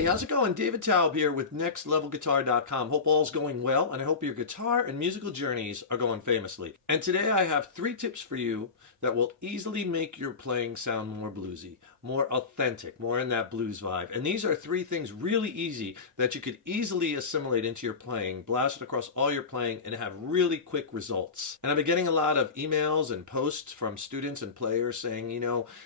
Hey, how's it going? David Taub here with NextLevelGuitar.com. Hope all's going well, and I hope your guitar and musical journeys are going famously. And today I have 3 tips for you that will easily make your playing sound more bluesy, more authentic, more in that blues vibe. And these are 3 things really easy that you could easily assimilate into your playing, blast it across all your playing, and have really quick results. And I've been getting a lot of emails and posts from students and players saying,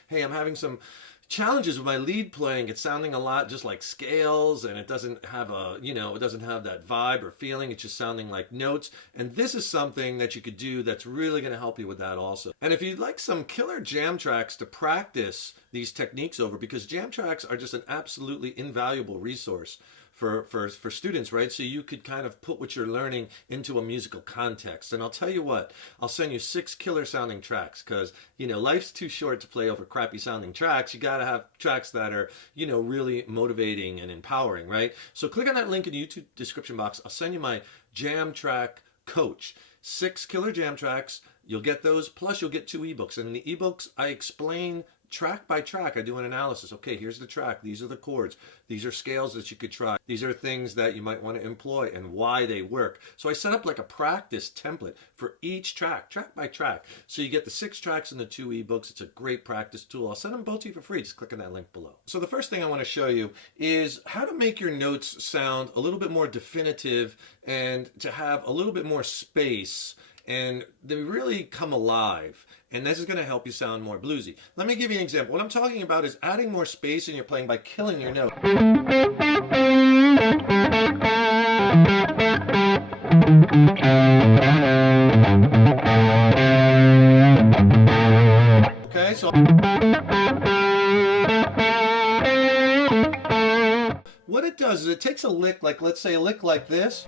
hey, I'm having some challenges with my lead playing. It's sounding a lot just like scales, and it doesn't have it doesn't have that vibe or feeling. It's just sounding like notes. And this is something that you could do that's really going to help you with that also. And if you'd like some killer jam tracks to practice these techniques over, because jam tracks are just an absolutely invaluable resource for students, right? So you could kind of put what you're learning into a musical context. And I'll tell you what, I'll send you 6 killer sounding tracks, because life's too short to play over crappy sounding tracks. You got to have tracks that are really motivating and empowering, right? So click on that link in the YouTube description box. I'll send you my jam track coach. 6 killer jam tracks. You'll get those, plus you'll get 2 ebooks. And in the ebooks, I explain track by track. I do an analysis. Okay, here's the track. These are the chords. These are scales that you could try. These are things that you might want to employ and why they work. So I set up like a practice template for each track, track by track. So you get the 6 tracks and the 2 ebooks. It's a great practice tool. I'll send them both to you for free. Just click on that link below. So the first thing I want to show you is how to make your notes sound a little bit more definitive and to have a little bit more space, and they really come alive. And this is going to help you sound more bluesy. Let me give you an example. What I'm talking about is adding more space in your playing by killing your note. Okay, so what it does is it takes a lick, like let's say a lick like this.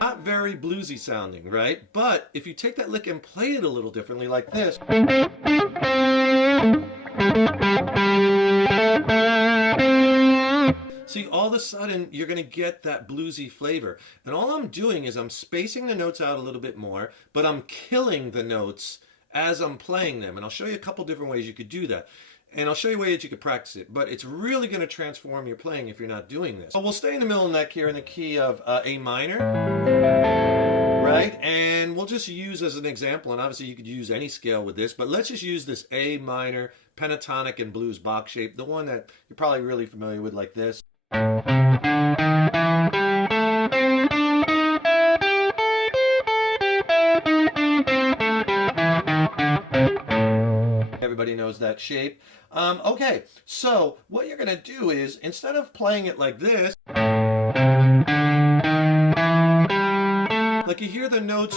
Not very bluesy sounding, right? But if you take that lick and play it a little differently like this, see, all of a sudden you're going to get that bluesy flavor. And all I'm doing is I'm spacing the notes out a little bit more, but I'm killing the notes as I'm playing them. And I'll show you a couple different ways you could do that. And I'll show you ways you could practice it, but it's really going to transform your playing if you're not doing this. So we'll stay in the middle of the neck here in the key of A minor, right? And we'll just use as an example, and obviously you could use any scale with this, but let's just use this A minor pentatonic and blues box shape, the one that you're probably really familiar with, like this. Everybody knows that shape. Okay, so what you're going to do is, instead of playing it like this, like you hear the notes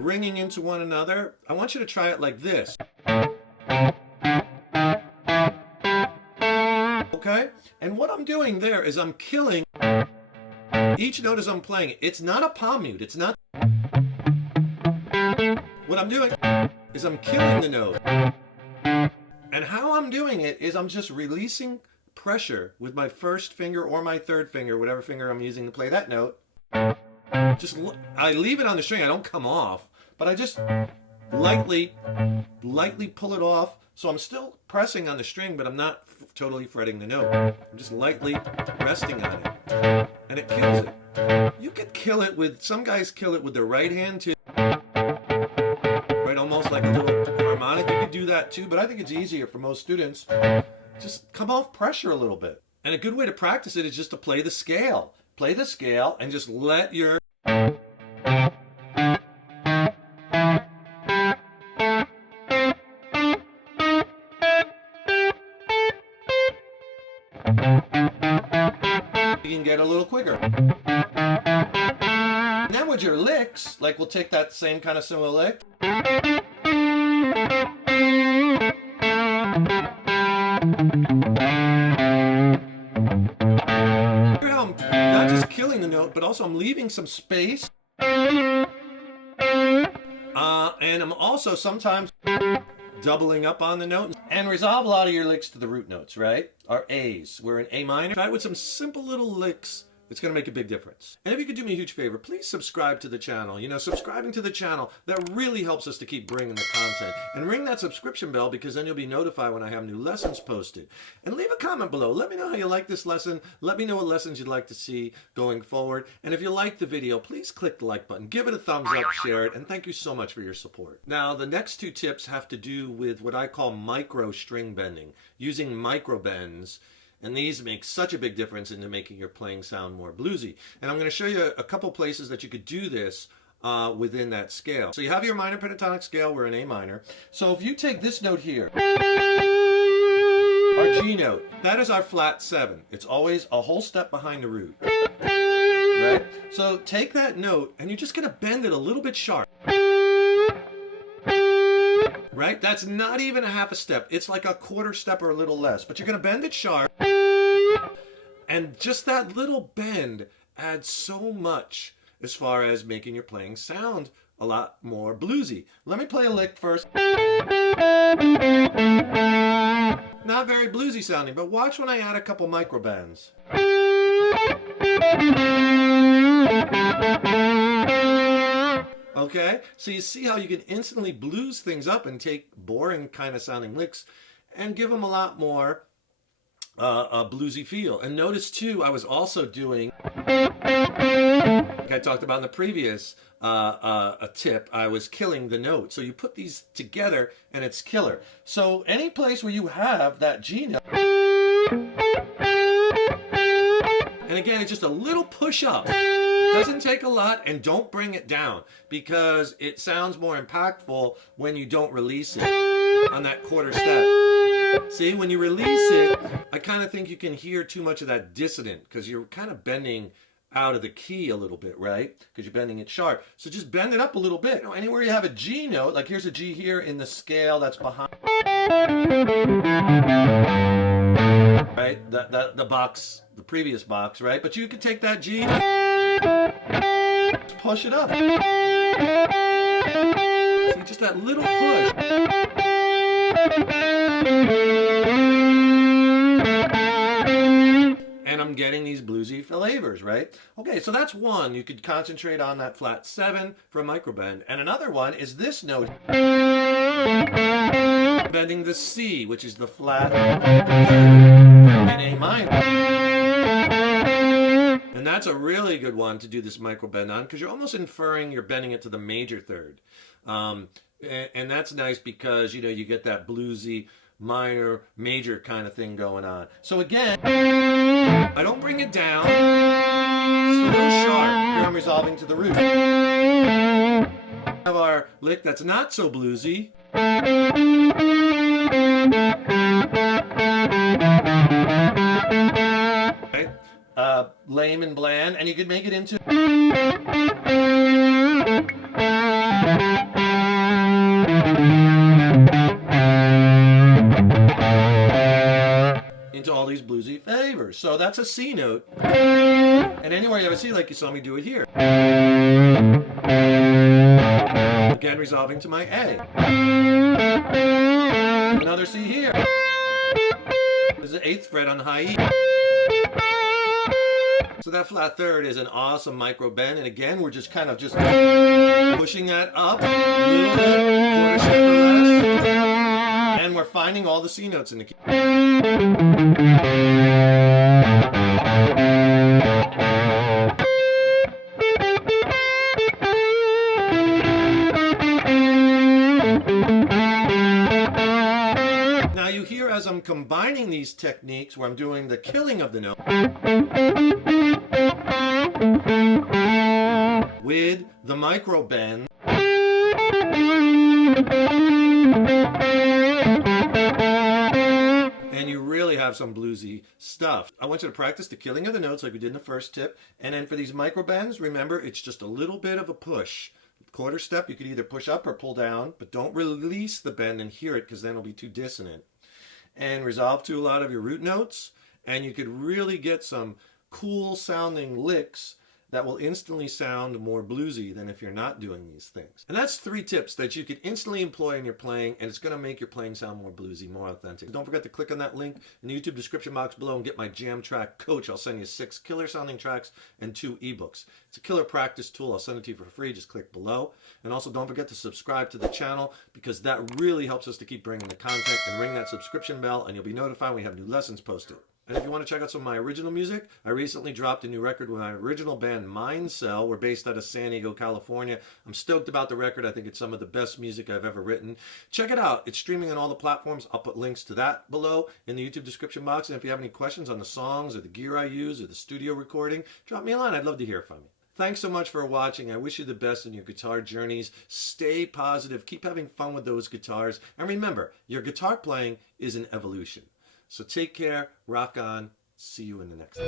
ringing into one another, I want you to try it like this. Okay? And what I'm doing there is I'm killing each note as I'm playing it. It's not a palm mute. It's not. What I'm doing is I'm killing the note. And how I'm doing it is I'm just releasing pressure with my first finger or my third finger, whatever finger I'm using to play that note. I leave it on the string. I don't come off, but I just lightly pull it off. So I'm still pressing on the string, but I'm not totally fretting the note. I'm just lightly resting on it. And it kills it. You could kill it with, some guys kill it with their right hand too. Right, almost like a little harmonic. You could do that too, but I think it's easier for most students. Just come off pressure a little bit. And a good way to practice it is just to play the scale. Play the scale and just let your... You can get a little quicker. Now with your licks, like we'll take that same kind of similar lick. Hear how I'm not just killing the note, but also I'm leaving some space. And I'm also sometimes doubling up on the note. And resolve a lot of your licks to the root notes, right? Our A's. We're in A minor. Try it with some simple little licks It's going to make a big difference. And if you could do me a huge favor, please subscribe to the channel. You know, subscribing to the channel, that really helps us to keep bringing the content. And ring that subscription bell, because then you'll be notified when I have new lessons posted. And leave a comment below. Let me know how you like this lesson. Let me know what lessons you'd like to see going forward. And if you like the video, please click the like button. Give it a thumbs up, share it, and thank you so much for your support. Now, the next two tips have to do with what I call micro string bending, using micro bends. And these make such a big difference into making your playing sound more bluesy. And I'm going to show you a couple places that you could do this within that scale. So you have your minor pentatonic scale, we're in A minor. So if you take this note here, our G note, that is our flat 7. It's always a whole step behind the root. Right? So take that note and you're just going to bend it a little bit sharp. Right? That's not even a half a step. It's like a quarter step or a little less. But you're going to bend it sharp. And just that little bend adds so much as far as making your playing sound a lot more bluesy. Let me play a lick first. Not very bluesy sounding, but watch when I add a couple micro bends. Okay, so you see how you can instantly blues things up and take boring kind of sounding licks and give them a lot more a bluesy feel. And notice too, I was also doing, like I talked about in the previous a tip, I was killing the note. So you put these together and it's killer. So any place where you have that G note, and again, it's just a little push up. Doesn't take a lot, and don't bring it down, because it sounds more impactful when you don't release it on that quarter step. See, when you release it, I kind of think you can hear too much of that dissonant, because you're kind of bending out of the key a little bit, right? Because you're bending it sharp. So just bend it up a little bit. You know, anywhere you have a G note, like here's a G here in the scale that's behind, right? The box, the previous box, right? But you could take that G, push it up. See, just that little push. And I'm getting these bluesy flavors, right? Okay, so that's one. You could concentrate on that flat 7 for a microbend. And another one is this note, bending the C, which is the flat 3rd in A minor. And that's a really good one to do this microbend on, because you're almost inferring you're bending it to the major 3rd. And that's nice because, you know, you get that bluesy minor major kind of thing going on. So again, I don't bring it down. It's a little sharp. Here I'm resolving to the root. Have our lick that's not so bluesy. Okay. Lame and bland, and you could make it into all these bluesy flavors. So that's a C note. And anywhere you have a C, like you saw me do it here. Again, resolving to my A. Another C here. This is the 8th fret on the high E. So that flat 3rd is an awesome micro bend. And again, we're just kind of just pushing that up a little bit, quarter step or less. And we're finding all the C notes in the key. Now you hear as I'm combining these techniques where I'm doing the killing of the note with the micro bend, and you really have some bluesy stuff. I want you to practice the killing of the notes like we did in the first tip. And then for these micro bends, remember, it's just a little bit of a push. Quarter step, you could either push up or pull down, but don't release the bend and hear it, because then it'll be too dissonant. And resolve to a lot of your root notes, and you could really get some cool sounding licks that will instantly sound more bluesy than if you're not doing these things. And that's 3 tips that you can instantly employ in your playing, and it's going to make your playing sound more bluesy, more authentic. Don't forget to click on that link in the YouTube description box below and get my Jam Track Coach. I'll send you 6 killer sounding tracks and 2 ebooks. It's a killer practice tool. I'll send it to you for free. Just click below. And also don't forget to subscribe to the channel, because that really helps us to keep bringing the content, and ring that subscription bell and you'll be notified when we have new lessons posted. And if you want to check out some of my original music, I recently dropped a new record with my original band Mind Cell. We're based out of San Diego, California. I'm stoked about the record. I think it's some of the best music I've ever written. Check it out. It's streaming on all the platforms. I'll put links to that below in the YouTube description box. And if you have any questions on the songs or the gear I use or the studio recording, drop me a line. I'd love to hear from you. Thanks so much for watching. I wish you the best in your guitar journeys. Stay positive. Keep having fun with those guitars. And remember, your guitar playing is an evolution. So take care, rock on, see you in the next one.